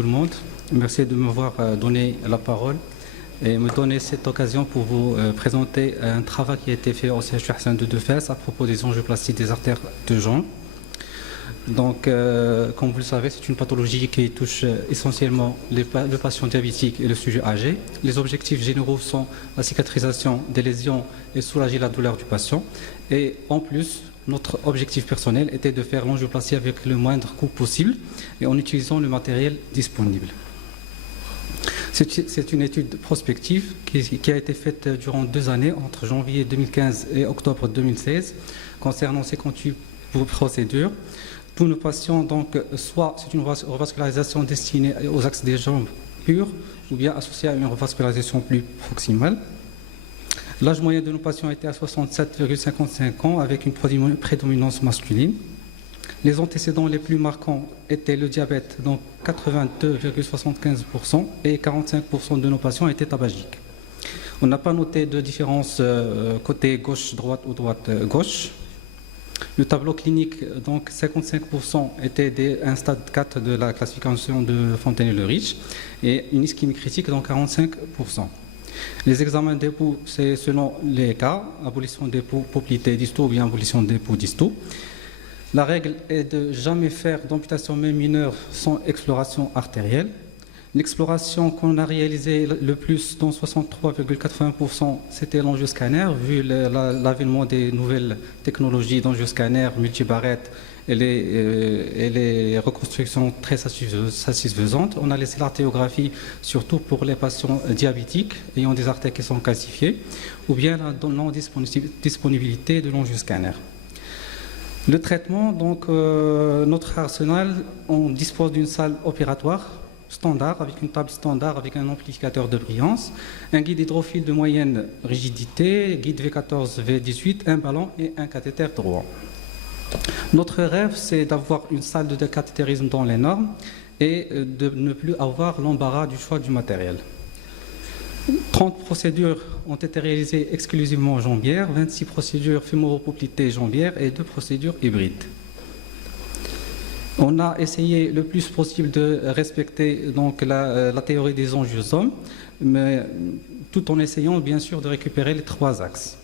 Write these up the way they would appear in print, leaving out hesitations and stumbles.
tout le monde. Merci de m'avoir donné la parole et me donner cette occasion pour vous présenter un travail qui a été fait au CHU Hassan II de Fès à propos des angioplasties des artères de jambe. Donc, comme vous le savez, c'est une pathologie qui touche essentiellement le patient diabétique et le sujet âgé. Les objectifs généraux sont la cicatrisation des lésions et soulager la douleur du patient. Et en plus, notre objectif personnel était de faire l'angioplastie avec le moindre coût possible et en utilisant le matériel disponible. C'est une étude prospective qui a été faite durant 2 années, entre janvier 2015 et octobre 2016, concernant 58 procédures. Tous nos patients, donc, soit c'est une revascularisation destinée aux axes des jambes purs, ou bien associée à une revascularisation plus proximale. L'âge moyen de nos patients était à 67,55 ans, avec une prédominance masculine. Les antécédents les plus marquants étaient le diabète, donc 82,75%, et 45% de nos patients étaient tabagiques. On n'a pas noté de différence côté gauche-droite ou droite-gauche. Le tableau clinique, donc 55% était un stade 4 de la classification de Fontenay-le-Riche et une ischémie critique, donc 45%. Les examens d'époux, c'est selon les cas, abolition d'époux, poplité distaux ou bien abolition d'époux distaux. La règle est de jamais faire d'amputation même mineure sans exploration artérielle. L'exploration qu'on a réalisée le plus, dans 63,80%, c'était l'angioscanner, vu l'avènement des nouvelles technologies d'angioscanner, multibarrettes et les reconstructions très satisfaisantes. On a laissé l'artériographie surtout pour les patients diabétiques ayant des artères qui sont calcifiées, ou bien la non-disponibilité de l'angioscanner. Le traitement, donc notre arsenal, on dispose d'une salle opératoire standard, avec une table standard, avec un amplificateur de brillance, un guide hydrophile de moyenne rigidité, guide V14, V18, un ballon et un cathéter droit. Notre rêve, c'est d'avoir une salle de cathétérisme dans les normes et de ne plus avoir l'embarras du choix du matériel. 30 procédures ont été réalisées exclusivement jambières, 26 procédures fémoropoplitées jambières et 2 procédures hybrides. On a essayé le plus possible de respecter donc, la théorie des angiosomes, mais tout en essayant bien sûr de récupérer les 3 axes.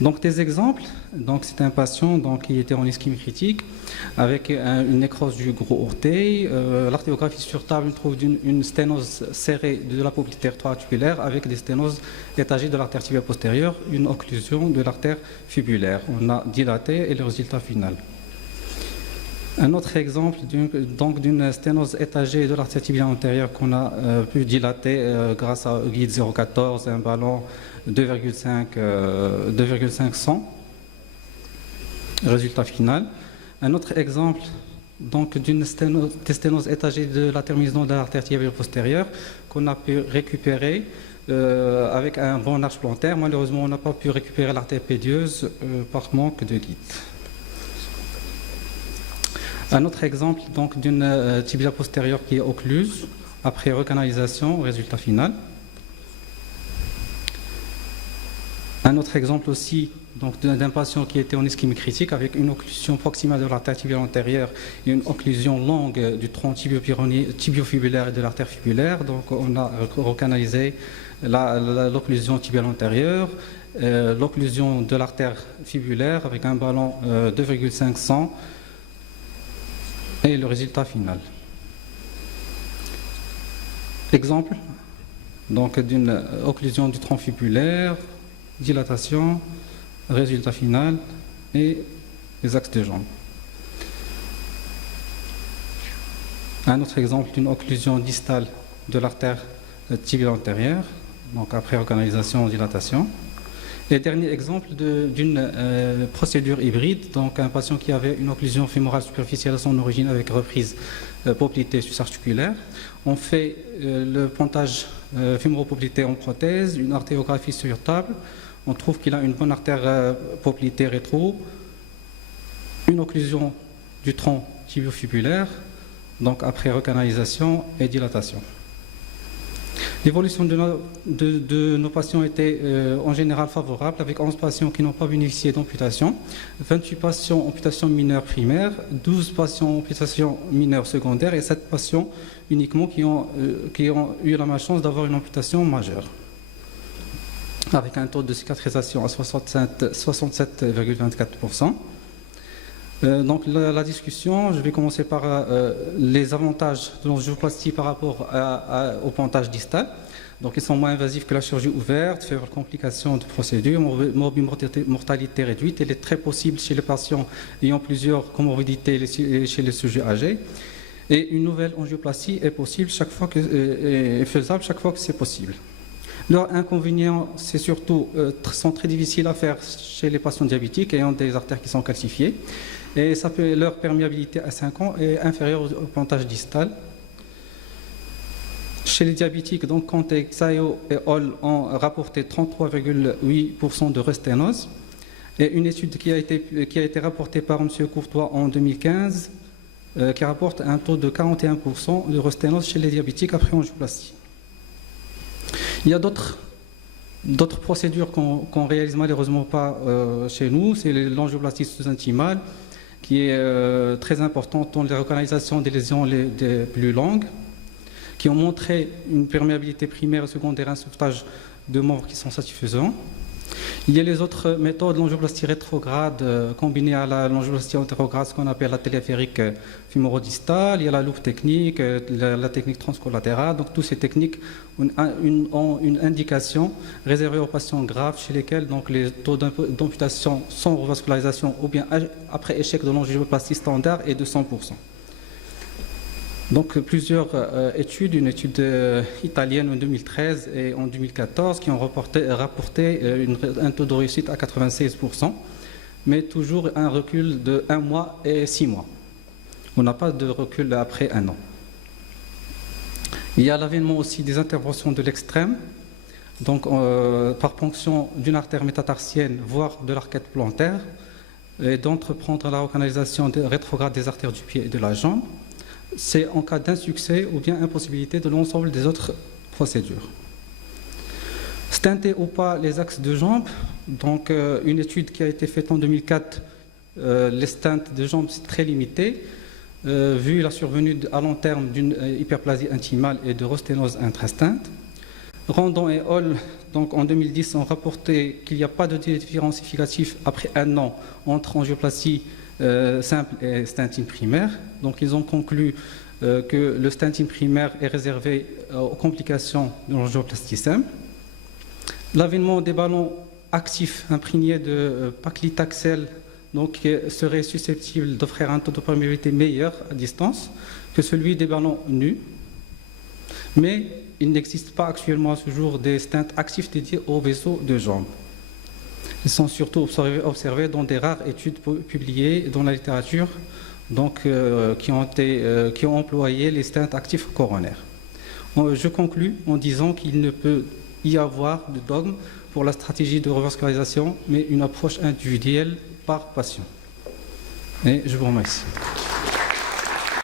Donc des exemples, donc c'est un patient donc, qui était en ischémie critique avec une nécrose du gros orteil. L'artériographie sur table trouve une sténose serrée de la poplité rétroarticulaire avec des sténoses étagées de l'artère tibiale postérieure, une occlusion de l'artère fibulaire. On a dilaté et le résultat final. Un autre exemple d'une sténose étagée de l'artère tibiale antérieure qu'on a pu dilater grâce à guide 014, un ballon 2,5 résultat final. Un autre exemple d'une sténose étagée de la terminaison de l'artère tibiale postérieure qu'on a pu récupérer avec un bon arche plantaire. Malheureusement, on n'a pas pu récupérer l'artère pédieuse par manque de guide. Un autre exemple d'une tibia postérieure qui est occluse après recanalisation, résultat final. Un autre exemple aussi d'un patient qui était en ischémie critique avec une occlusion proximale de l'artère tibiale antérieure et une occlusion longue du tronc tibiofibulaire et de l'artère fibulaire. Donc on a recanalisé l'occlusion tibiale antérieure, l'occlusion de l'artère fibulaire avec un ballon 2,5 et le résultat final. Exemple d'une occlusion du tronc fibulaire, dilatation, résultat final et les axes de jambes. Un autre exemple d'une occlusion distale de l'artère tibiale antérieure, donc après recanalisation, dilatation. Et dernier exemple d'une procédure hybride, donc un patient qui avait une occlusion fémorale superficielle à son origine avec reprise poplitée sus-articulaire. On fait le pontage fémoropoplité en prothèse, une artériographie sur table. On trouve qu'il a une bonne artère poplitée rétro, une occlusion du tronc tibiofibulaire, donc après recanalisation et dilatation. L'évolution de nos patients était en général favorable, avec 11 patients qui n'ont pas bénéficié d'amputation, 28 patients amputation mineure primaire, 12 patients amputation mineure secondaire et 7 patients uniquement qui ont eu la malchance d'avoir une amputation majeure, avec un taux de cicatrisation à 67,24%. Donc la discussion, je vais commencer par les avantages de l'angioplastie par rapport au pontage distal. Donc ils sont moins invasifs que la chirurgie ouverte, faibles complications de procédure, mortalité réduite. Elle est très possible chez les patients ayant plusieurs comorbidités chez les sujets âgés. Et une nouvelle angioplastie est possible est faisable chaque fois que c'est possible. Leurs inconvénients, c'est surtout sont très difficiles à faire chez les patients diabétiques ayant des artères qui sont calcifiées. Et leur perméabilité à 5 ans est inférieure au pontage distal. Chez les diabétiques, donc, Conte, Xayo et Hall ont rapporté 33,8% de resténose. Et une étude qui a été rapportée par M. Courtois en 2015, qui rapporte un taux de 41% de resténose chez les diabétiques après angioplastie. Il y a d'autres procédures qu'on réalise malheureusement pas chez nous, c'est l'angioplastie sous-intimale, qui est très importante dans la localisation des lésions les plus longues, qui ont montré une perméabilité primaire et secondaire, un sauvetage de membres qui sont satisfaisants. Il y a les autres méthodes, l'angioplastie rétrograde combinée à l'angioplastie antérograde, ce qu'on appelle la téléphérique fémorodistale. Il y a la loupe technique, la technique transcollatérale. Donc, toutes ces techniques ont une indication réservée aux patients graves chez lesquels donc, les taux d'amputation sans revascularisation ou bien après échec de l'angioplastie standard est de 100%. Donc plusieurs études, une étude italienne en 2013 et en 2014 qui ont rapporté un taux de réussite à 96%, mais toujours un recul de 1 mois et 6 mois. On n'a pas de recul après 1 an. Il y a l'avènement aussi des interventions de l'extrême, donc par ponction d'une artère métatarsienne, voire de l'arcade plantaire, et d'entreprendre la recanalisation rétrograde des artères du pied et de la jambe. C'est en cas d'insuccès ou bien impossibilité de l'ensemble des autres procédures. Stenter ou pas les axes de jambes, donc une étude qui a été faite en 2004, les stents de jambes c'est très limité, vu la survenue à long terme d'une hyperplasie intimale et de rosténose intrastinte. Randon et Hall, donc en 2010, ont rapporté qu'il n'y a pas de différence significative après 1 an entre angioplastie simple et stenting primaire. Donc ils ont conclu que le stenting primaire est réservé aux complications de l'angioplastie simple. L'avènement des ballons actifs imprégnés de paclitaxel donc, serait susceptible d'offrir un taux de perméabilité meilleur à distance que celui des ballons nus. Mais il n'existe pas actuellement à ce jour des stents actifs dédiés aux vaisseaux de jambes. Ils sont surtout observés dans des rares études publiées dans la littérature donc, qui ont employé les stents actifs coronaires. Je conclus en disant qu'il ne peut y avoir de dogme pour la stratégie de revascularisation, mais une approche individuelle par patient. Et je vous remercie.